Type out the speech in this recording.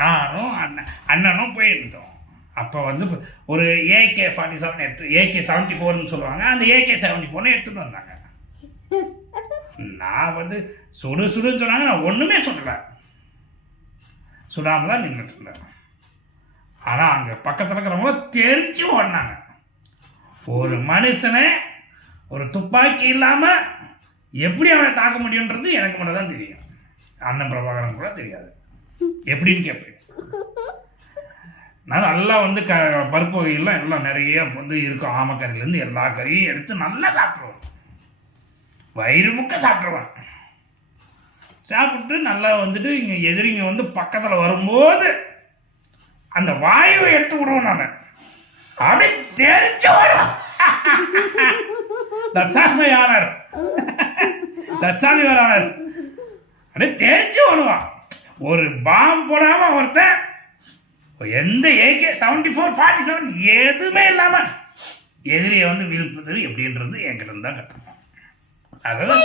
நானும் அண்ணனும் போயிருந்தோம். அப்போ வந்து ஒரு AK-47 AK-74ன்னு சொல்லுவாங்க, அந்த AK-74 எடுத்துகிட்டு வந்தாங்க. நான் வந்து சுடுன்னு சொன்னாங்க, நான் ஒன்றுமே சொல்லலை, சுடாமல் தான் நின்றுட்டு இருந்தேன். ஆனால் அங்கே பக்கத்தில் இருக்கிறவங்க தெரிஞ்சு ஓடினாங்க. ஒரு மனுஷனை ஒரு துப்பாக்கி இல்லாமல் எப்படி அவனை தாக்க முடியுன்றது எனக்கு மட்டும் தான் தெரியும். அண்ணன் பிரபாகரன் கூட தெரியாது. எப்படின்னு கேட்பேன். நான் நல்லா வந்து பருப்பு வகையெல்லாம் எல்லாம் நிறைய வந்து இருக்கும். ஆமக்கறிலேருந்து எல்லா கறியும் எடுத்து நல்லா சாப்பிடுவேன். வயிறு முக்க சாப்பிட்ருவேன். சாப்பிட்டு நல்லா வந்துட்டு இங்கே எதிரிங்க வந்து பக்கத்தில் வரும்போது அந்த வாயுவை எடுத்து விடுவோம். நான் அப்படி தெரிஞ்சு வருவேன். தச்சாமையானார் அப்படியே தெரிஞ்சு வருவான். ஒரு பாம்பு போடாமல் ஒருத்தன் எந்த AK-74 47 எதுவுமே இல்லாமல் எதிரியை வந்து வீழ்ப்பது எப்படின்றது என்கிட்ட இருந்தால் கற்றுப்போம். அதுதான்